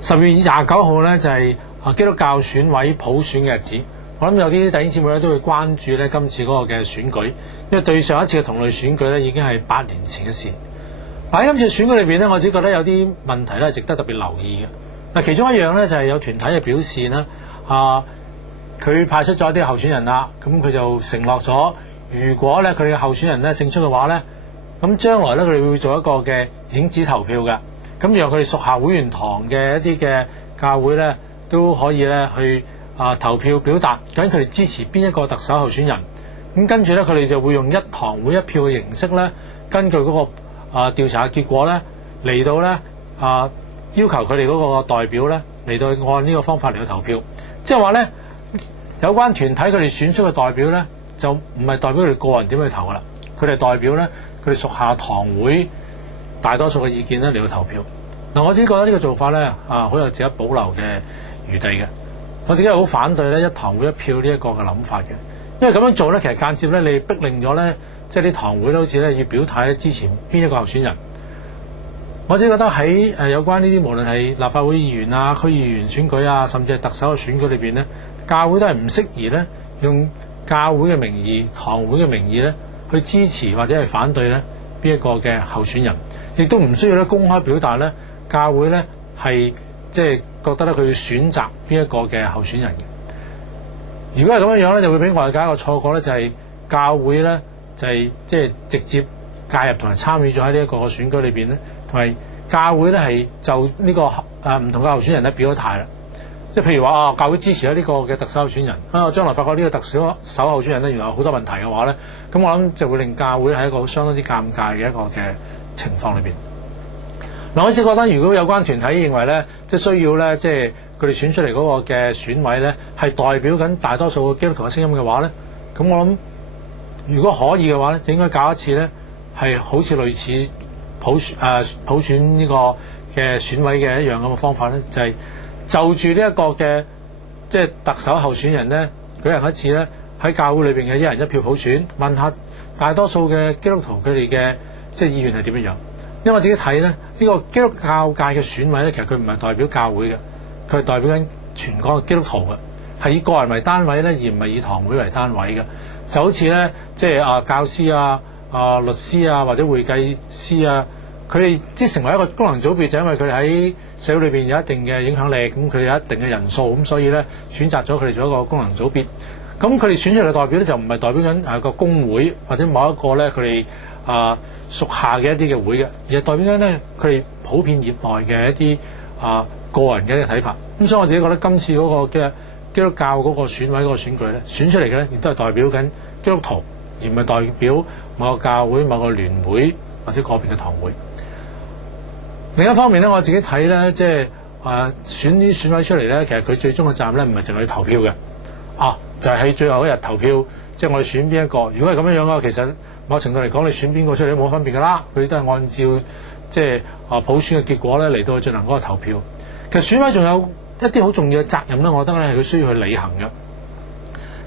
10月29號咧就係基督教選委普選嘅日子。我諗有啲弟兄姊妹咧都會關注咧今次嗰個嘅選舉，因為對上一次嘅同類選舉咧已經係8年前嘅事。喺今次選舉裏邊咧，我自己覺得有啲問題咧值得特別留意嘅。嗱，其中一樣咧就係有團體嘅表示咧，佢派出咗一啲候選人啦，咁佢就承諾咗，如果咧佢哋嘅候選人咧勝出嘅話咧，咁將來咧佢哋會做一個嘅影子投票嘅，咁讓佢哋屬下會員堂嘅一啲嘅教會咧都可以咧去投票表達究竟佢哋支持邊一個特首候選人。咁跟住咧佢哋就會用一堂會一票嘅形式咧，根據嗰個調查嘅結果咧嚟到咧要求佢哋嗰個代表咧嚟到按呢個方法嚟到投票。即係話咧有關團體佢哋選出嘅代表咧就唔係代表佢哋個人點去投噶啦，佢哋代表咧佢哋屬下堂會大多數嘅意見咧嚟到投票。嗱，我自己覺得呢個做法咧好有值得保留嘅餘地嘅。我自己係好反對咧一堂會一票呢一個嘅諗法嘅，因為咁樣做咧其實間接咧你逼令咗咧即係啲堂會咧好似咧要表態支持邊一個候選人。我自己覺得喺有關呢啲無論係立法會議員啊、區議員選舉啊，甚至係特首嘅選舉裏邊咧，教會都係唔適宜咧用教會嘅名義、堂會嘅名義咧去支持或者係反對咧邊一個嘅候選人，亦都唔需要咧公開表達咧教會咧係即係覺得咧佢要選擇邊一個嘅候選人嘅。如果係咁樣樣咧，就會俾外界一個錯覺咧，就係教會咧就係即係直接介入同埋參與咗喺呢一個選舉裏邊咧，同埋教會咧係就呢個唔同嘅候選人咧表咗態啦。即係譬如話教會支持咗呢個嘅特首候選人將來發覺呢個特首候選人咧原來有好多問題嘅話咧，咁我諗就會令教會喺一個相當之尷尬嘅一個嘅情況裏邊。嗱，我只覺得如果有關團體認為咧，即係需要咧，即係佢哋選出嚟嗰個嘅選委咧，係代表緊大多數基督徒嘅聲音嘅話咧，咁我諗如果可以嘅話咧，就應該搞一次咧，係好似類似普選呢個嘅選委嘅一樣咁嘅方法咧，就係就住呢一個嘅即係特首候選人咧，舉行一次咧喺教會裏邊嘅一人一票普選，問下大多數嘅基督徒佢哋嘅即係意願係點樣。因為我自己睇咧，呢個基督教界嘅選委咧，其實佢唔係代表教會嘅，佢係代表緊全港嘅基督徒嘅，係以個人為單位咧，而唔係以堂會為單位嘅。就好似咧，即係教師律師或者會計師佢哋即係成為一個功能組別，就因為佢哋喺社會裏邊有一定嘅影響力，咁佢哋有一定嘅人數，咁所以咧選擇咗佢哋做一個功能組別。咁佢哋選出嚟嘅代表咧，就唔係代表緊個公會或者某一個咧佢哋屬下嘅一啲嘅會嘅，而係代表緊咧佢哋普遍業內嘅一啲個人嘅一啲睇法。咁所以我自己覺得今次嗰個嘅基督教嗰個選委嗰個選舉咧，選出嚟嘅咧亦都係代表緊基督徒，而唔係代表某個教會、某個聯會或者個別嘅堂會。另一方面咧，我自己睇咧，即係選啲選委出嚟咧，其實佢最終嘅責任咧唔係淨係去投票嘅，就係喺最後一日投票，即係我哋選邊一個。如果係咁樣樣嘅話，其實某程度嚟講，你選邊個出嚟都冇分別㗎啦。佢哋都係按照即係普選嘅結果咧嚟到去進行嗰個投票。其實選委仲有一啲好重要嘅責任咧，我覺得咧係佢需要去履行嘅。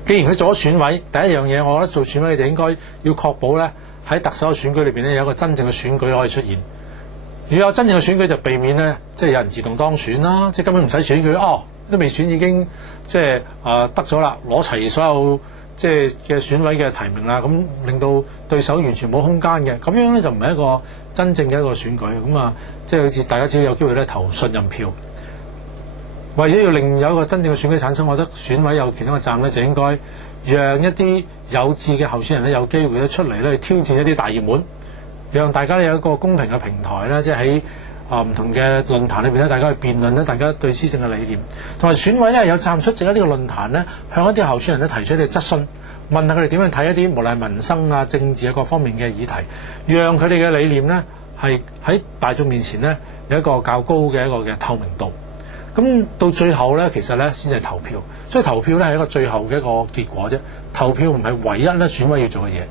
既然佢做咗選委，第一樣嘢，我覺得做選委就應該要確保咧喺特首嘅選舉裏邊咧有一個真正嘅選舉可以出現。如果有真正嘅選舉，就避免咧即係有人自動當選啦，即係根本唔使選舉，都未選已經即係得咗啦，攞齊所有即係嘅選委嘅提名啦，咁令到對手完全冇空間嘅，咁樣咧就唔係一個真正嘅一個選舉。咁即係好似大家只要有機會咧投信任票。為咗要令有一個真正嘅選舉產生，我覺得選委有其中嘅責任咧，就應該讓一啲有志嘅候選人咧有機會咧出嚟咧挑戰一啲大熱門，讓大家有一個公平嘅平台咧，即係喺唔同嘅論壇裏邊咧，大家去辯論咧，大家對施政嘅理念，同埋選委咧有責任出席一啲嘅論壇咧，向一啲候選人咧提出一啲質詢，問下佢哋點樣睇一啲無論係民生政治各方面嘅議題，讓佢哋嘅理念咧係喺大眾面前咧有一個較高嘅一個嘅透明度。咁到最後咧，其實咧先係投票，所以投票咧係一個最後嘅一個結果啫。投票唔係唯一咧選委要做嘅嘢。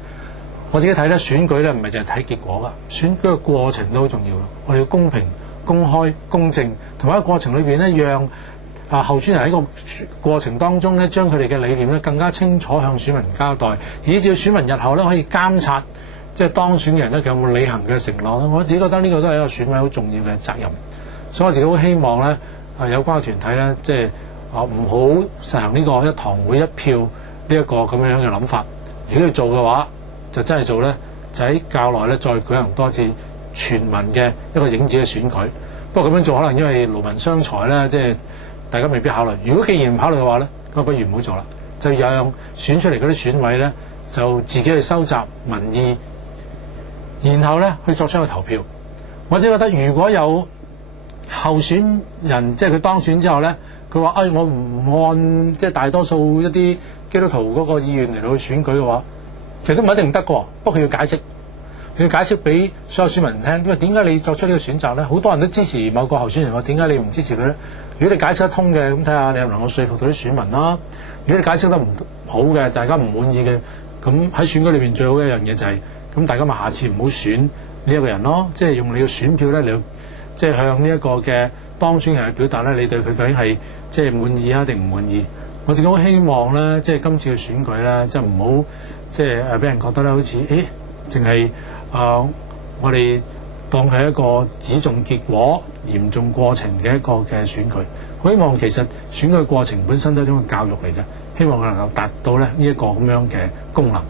我自己睇咧選舉咧唔係淨係睇結果㗎，選舉嘅過程都好重要。我哋要公平、公開、公正，同埋喺過程裏邊咧，讓候選人喺個過程當中咧，將佢哋嘅理念咧更加清楚向選民交代，以至選民日後咧可以監察，即係當選嘅人咧佢有冇履行嘅承諾。我自己覺得呢個都係一個選委好重要嘅責任。所以我自己好希望咧，有關嘅團體咧，即係唔好實行呢個一堂會一票呢一個咁樣嘅諗法。如果要做嘅話，就真係做咧，就喺教內咧再舉行多次全民嘅一個影子嘅選舉。不過咁樣做可能因為勞民傷財咧，即係大家未必考慮。如果既然唔考慮嘅話咧，咁不如唔好做啦，就讓選出嚟嗰啲選委咧就自己去收集民意，然後咧去作出一個投票。我只覺得如果有候選人即係佢當選之後咧，佢話我唔按即係大多數一啲基督徒嗰個意願嚟到去選舉嘅話，其實都唔一定唔得㗎。不過佢要解釋，佢要解釋俾所有選民聽，因為點解你作出呢個選擇咧？好多人都支持某個候選人，話點解你唔支持佢咧？如果你解釋得通嘅，咁睇下你能唔能夠說服到啲選民啦。如果你解釋得唔好嘅，大家唔滿意嘅，咁喺選舉裏邊最好嘅一樣嘢就係，咁大家咪下次唔好選呢一個人咯。即係用你嘅選票咧嚟，即係向呢一個嘅當選人去表達咧，你對佢究竟係即係滿意啊定唔滿意？我自己好希望咧，即係今次嘅選舉咧，即係唔好即係俾人覺得咧，好似淨係我哋當係一個只重結果、嚴重過程嘅一個嘅選舉。我希望其實選舉過程本身都係一種教育嚟嘅，希望佢能夠達到咧呢一個咁樣嘅功能。